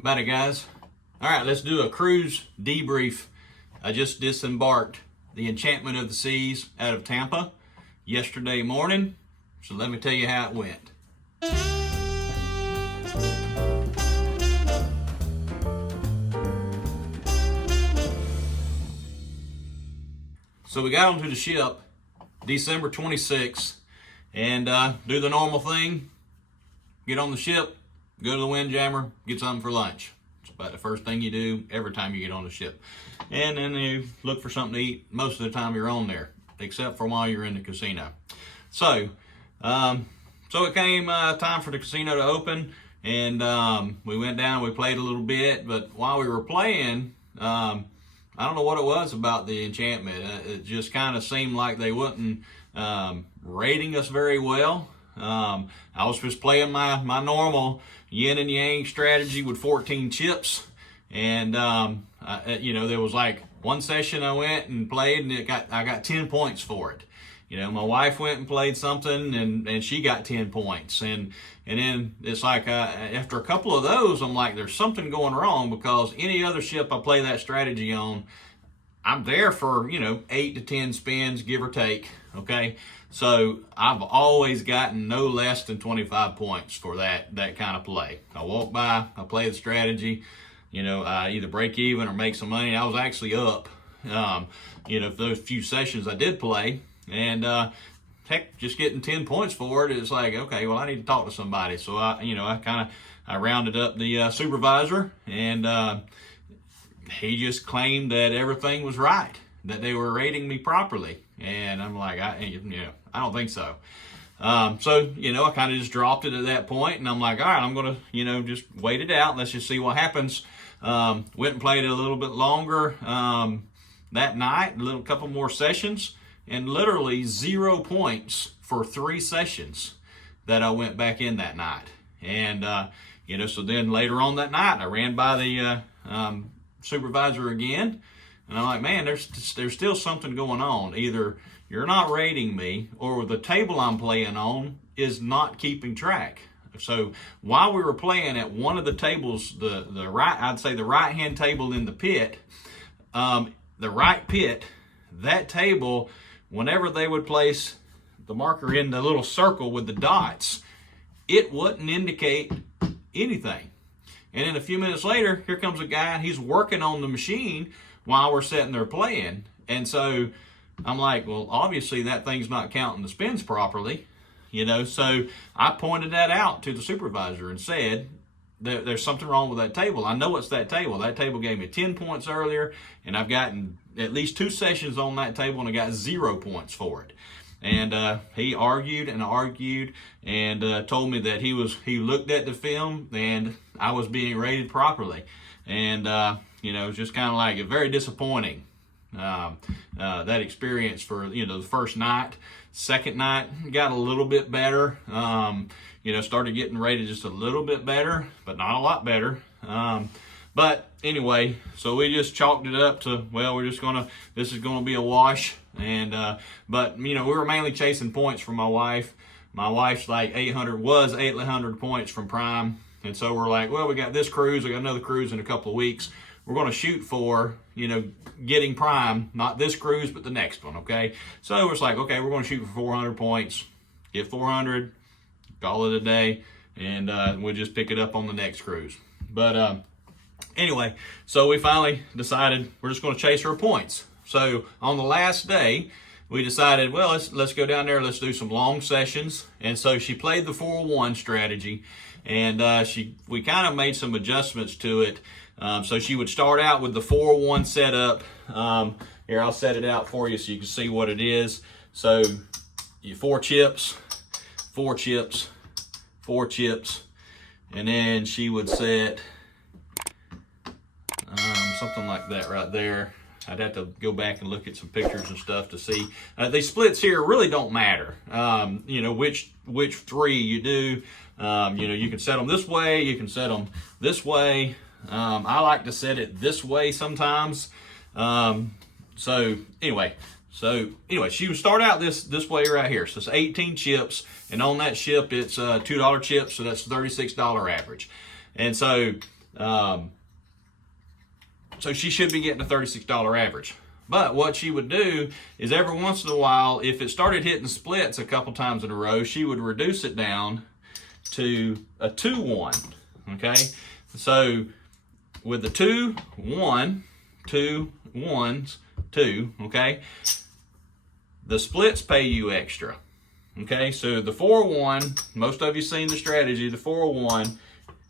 About it, guys. All right, let's do a cruise debrief. I just disembarked the Enchantment of the Seas out of Tampa yesterday morning. So let me tell you how it went. So we got onto the ship December 26th and do the normal thing. Get on the ship, go to the Windjammer, get something for lunch. It's about the first thing you do every time you get on the ship. And then you look for something to eat most of the time you're on there, except for while you're in the casino. So it came time for the casino to open, and we went down, we played a little bit, but while we were playing, I don't know what it was about the Enchantment. It just kind of seemed like they wasn't rating us very well. I was just playing my normal yin and yang strategy with 14 chips, and there was like one session I went and played, and I got 10 points for it. My wife went and played something, and she got 10 points, and then it's like after a couple of those, I'm like, there's something going wrong, because any other ship I play that strategy on, I'm there for 8 to 10 spins, give or take. Okay, so I've always gotten no less than 25 points for that kind of play. I walk by, I play the strategy, I either break even or make some money. I was actually up, those few sessions I did play, and heck, just getting 10 points for it, it's like, okay, well, I need to talk to somebody. So I rounded up the supervisor, and he just claimed that everything was right, that they were rating me properly. And I'm like, I don't think so. I kind of just dropped it at that point, and I'm like, all right, I'm going to, just wait it out. Let's just see what happens. Went and played it a little bit longer that night, a couple more sessions, and literally 0 points for 3 sessions that I went back in that night. And, so then later on that night, I ran by the supervisor again, and I'm like, man, there's still something going on. Either you're not rating me, or the table I'm playing on is not keeping track. So while we were playing at one of the tables, I'd say the right-hand table in the pit, the right pit, that table, whenever they would place the marker in the little circle with the dots, it wouldn't indicate anything. And then a few minutes later, here comes a guy, and he's working on the machine while we're sitting there playing. And so I'm like, well, obviously that thing's not counting the spins properly, So I pointed that out to the supervisor and said, there's something wrong with that table. I know it's that table. That table gave me 10 points earlier, and I've gotten at least 2 sessions on that table, and I got 0 points for it. And he argued and argued, and told me that he looked at the film and I was being rated properly. And it's just kind of like very disappointing, that experience for the first night. Second night got a little bit better. Started getting rated just a little bit better, but not a lot better. But anyway, so we just chalked it up to, well, this is gonna be a wash. And but we were mainly chasing points from my wife. My wife's like 800 points from Prime, and so we're like, well, we got this cruise, we got another cruise in a couple of weeks. We're going to shoot for getting Prime, not this cruise but the next one. Okay, so it's like, okay, we're going to shoot for 400 points, get 400, call it a day, and we'll just pick it up on the next cruise. But anyway, so we finally decided we're just going to chase her points. So on the last day, we decided, well, let's go down there, let's do some long sessions. And so she played the 4-1 strategy, and we kind of made some adjustments to it. So she would start out with the 4-1 setup. Here, I'll set it out for you so you can see what it is. So you 4 chips, 4 chips, 4 chips, and then she would set something like that right there. I'd have to go back and look at some pictures and stuff to see. These splits here really don't matter, which 3 you do. You can set them this way, you can set them this way. I like to set it this way sometimes. So anyway, she would start out this way right here. So it's 18 chips, and on that ship it's $2 chips, so that's $36 average. And so So she should be getting a $36 average. But what she would do is every once in a while, if it started hitting splits a couple times in a row, she would reduce it down to a 2-1. Okay, so with the 2-1, 2 1s, 2. Okay, the splits pay you extra. Okay, so the 4-1, most of you seen the strategy. The 4-1,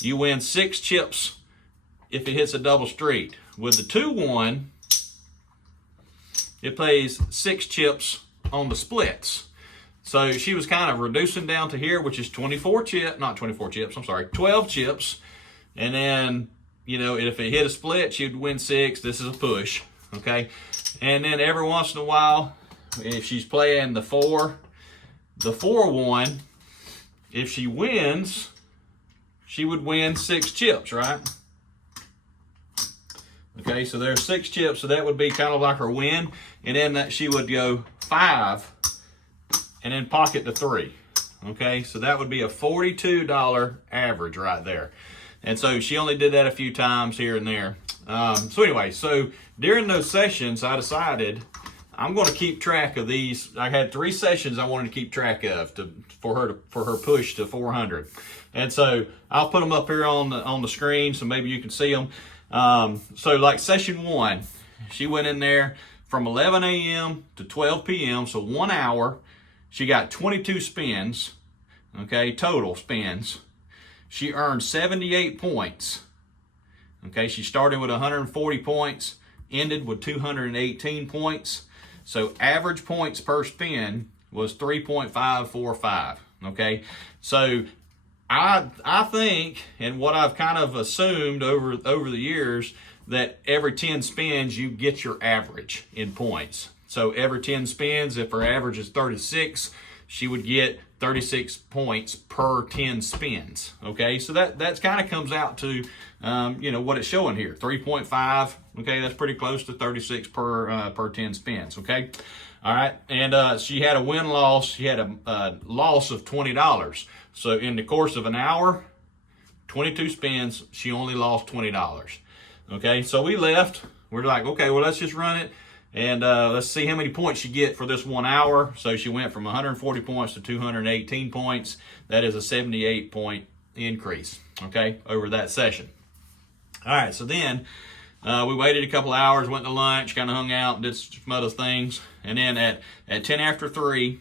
you win 6 chips if it hits a double street. With the 2-1, it pays 6 chips on the splits. So she was kind of reducing down to here, which is 12 chips. And then, you know, if it hit a split, she'd win 6. This is a push, okay? And then every once in a while, if she's playing the 4-1, if she wins, she would win 6 chips, right? Okay, so there's 6 chips, so that would be kind of like her win. And then that she would go 5 and then pocket the 3. Okay, so that would be a $42 average right there. And so she only did that a few times here and there. So anyway, so during those sessions, I decided I'm going to keep track of these. I had 3 sessions I wanted to keep track of for her push to 400. And so I'll put them up here on the screen so maybe you can see them. So like session 1, she went in there from 11 a.m. to 12 p.m. So 1 hour. She got 22 spins, okay, total spins. She earned 78 points. Okay, she started with 140 points, ended with 218 points. So average points per spin was 3.545. Okay, so I think, and what I've kind of assumed over the years, that every 10 spins you get your average in points. So every 10 spins, if her average is 36, she would get 36 points per 10 spins. Okay, so that's kind of comes out to, you know, what it's showing here, 3.5. Okay, that's pretty close to 36 per 10 spins. Okay, all right, and she had a win-loss. She had a loss of $20. So in the course of an hour, 22 spins, she only lost $20. Okay, so we left. We're like, okay, well, let's just run it. And let's see how many points she get for this 1 hour. So she went from 140 points to 218 points. That is a 78 point increase, okay, over that session. All right, so then we waited a couple hours, went to lunch, kind of hung out, did some other things. And then at 10 after 3,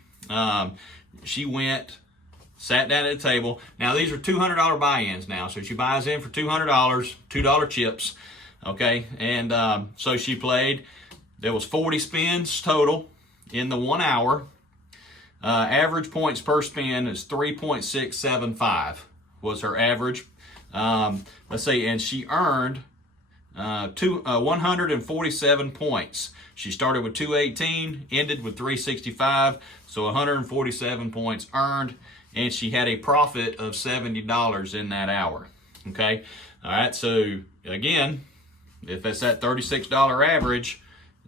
she went, sat down at the table. Now, these are $200 buy-ins now. So she buys in for $200, $2 chips, okay? And so she played. There was 40 spins total in the 1 hour. Average points per spin is 3.675 was her average. Let's see, and she earned 147 points. She started with 218, ended with 365, so 147 points earned, and she had a profit of $70 in that hour. Okay, all right, so again, if it's that $36 average,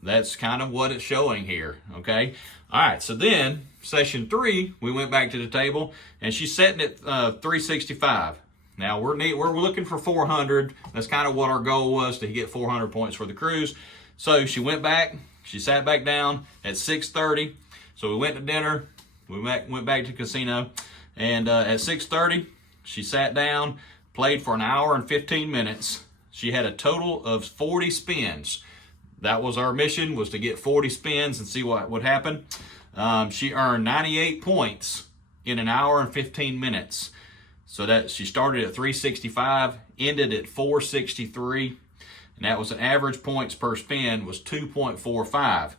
that's kind of what it's showing here, okay? All right, so then, session 3, we went back to the table, and she's setting at 365. Now, we're looking for 400. That's kind of what our goal was, to get 400 points for the cruise. So she went back, she sat back down at 6:30. So we went to dinner, we went back to the casino, and at 6:30, she sat down, played for an hour and 15 minutes. She had a total of 40 spins. That was our mission, was to get 40 spins and see what would happen. She earned 98 points in an hour and 15 minutes. So that she started at 365, ended at 463, and that was an average points per spin was 2.45.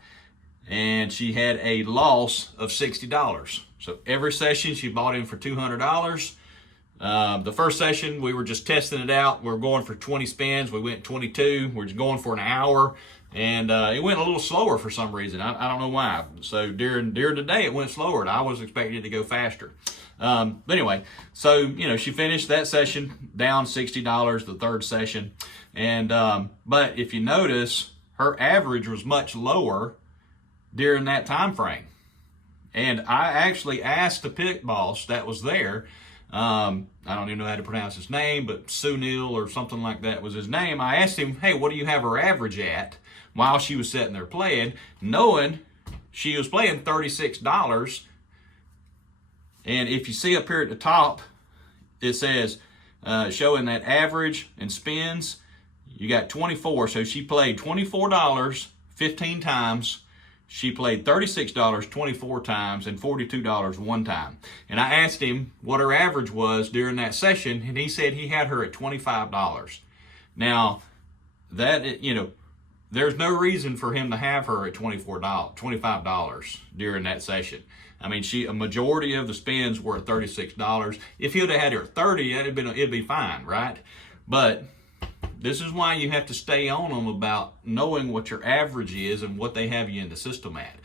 And she had a loss of $60. So every session she bought in for $200. The first session, we were just testing it out. We were going for 20 spins. We went 22. We're just going for an hour. And it went a little slower for some reason. I don't know why. So during the day, it went slower. And I was expecting it to go faster. But anyway, so, you know, she finished that session down $60, the third session. And but if you notice, her average was much lower during that time frame. And I actually asked the pit boss that was there, I don't even know how to pronounce his name, but Sunil or something like that was his name. I asked him, hey, what do you have her average at, while she was sitting there playing, knowing she was playing $36. And if you see up here at the top, it says showing that average and spins, you got 24. So she played $24 15 times. She played $36 24 times and $42 one time. And I asked him what her average was during that session, and he said he had her at $25. Now, that, you know, there's no reason for him to have her at $25 during that session. I mean, a majority of the spins were at $36. If he would have had her at $30, it'd be fine, right? But this is why you have to stay on them about knowing what your average is and what they have you in the system at,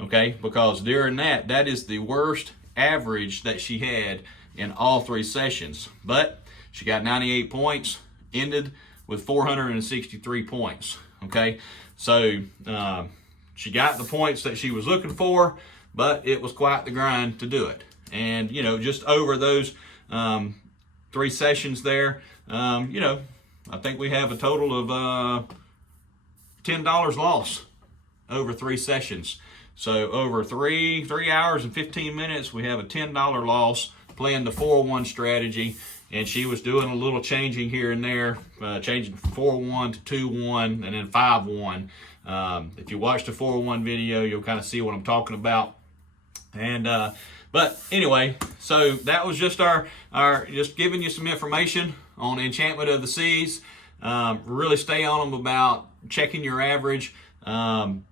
okay? Because during that is the worst average that she had in all 3 sessions. But she got 98 points, ended with 463 points, okay? So she got the points that she was looking for, but it was quite the grind to do it. And, you know, just over those 3 sessions there, you know, I think we have a total of $10 loss over 3 sessions. So over 3 hours and 15 minutes, we have a $10 loss playing the 4-1 strategy. And she was doing a little changing here and there, changing from 4-1 to 2-1 and then 5-1. If you watch the 4-1 video, you'll kind of see what I'm talking about. And but anyway, so that was just our just giving you some information on Enchantment of the Seas. Really stay on them about checking your average. I'm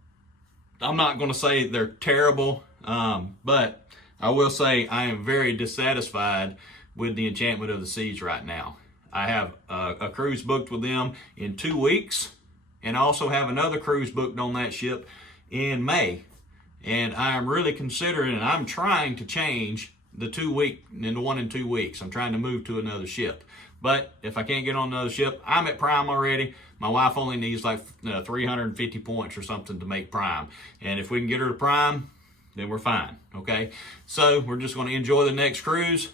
not going to say they're terrible, but I will say I am very dissatisfied with the Enchantment of the Seas right now. I have a cruise booked with them in 2 weeks, and I also have another cruise booked on that ship in May. And I am really considering, and I'm trying to change the 2 week into 1 in 2 weeks. I'm trying to move to another ship. But if I can't get on another ship, I'm at Prime already. My wife only needs like 350 points or something to make Prime. And if we can get her to Prime, then we're fine, okay? So we're just going to enjoy the next cruise,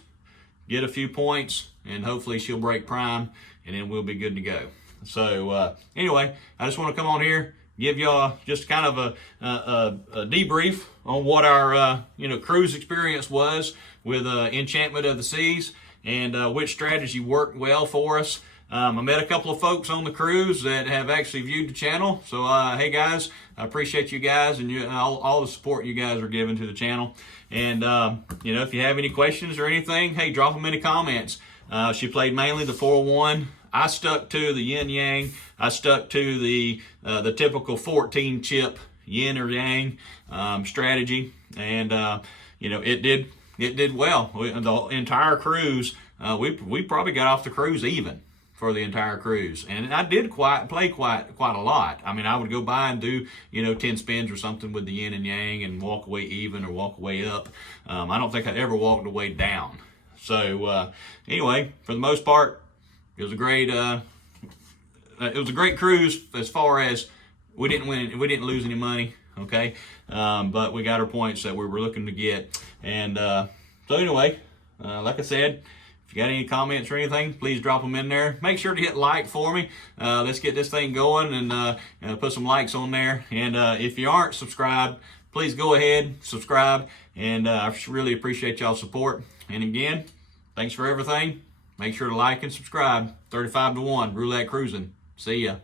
get a few points, and hopefully she'll break Prime, and then we'll be good to go. So anyway, I just want to come on here, give y'all just kind of a debrief on what our cruise experience was with Enchantment of the Seas, and which strategy worked well for us. I met a couple of folks on the cruise that have actually viewed the channel. So hey guys, I appreciate you guys and all the support you guys are giving to the channel. And if you have any questions or anything, hey, drop them in the comments. She played mainly the 4-1. I stuck to the yin yang. I stuck to the typical 14 chip yin or yang strategy, and it did well. The entire cruise, we probably got off the cruise even for the entire cruise, and I did play quite a lot. I mean, I would go by and do 10 spins or something with the yin and yang and walk away even or walk away up. I don't think I ever walked away down. So anyway, for the most part, it was a great cruise. As far as we didn't win, we didn't lose any money, okay, but we got our points that we were looking to get. And so anyway, like I said, if you got any comments or anything, please drop them in there. Make sure to hit like for me. Let's get this thing going, and put some likes on there. And if you aren't subscribed, please go ahead, subscribe, and I really appreciate y'all's support. And again, thanks for everything. Make sure to like and subscribe. 35-1, Roulette Cruisin'. See ya.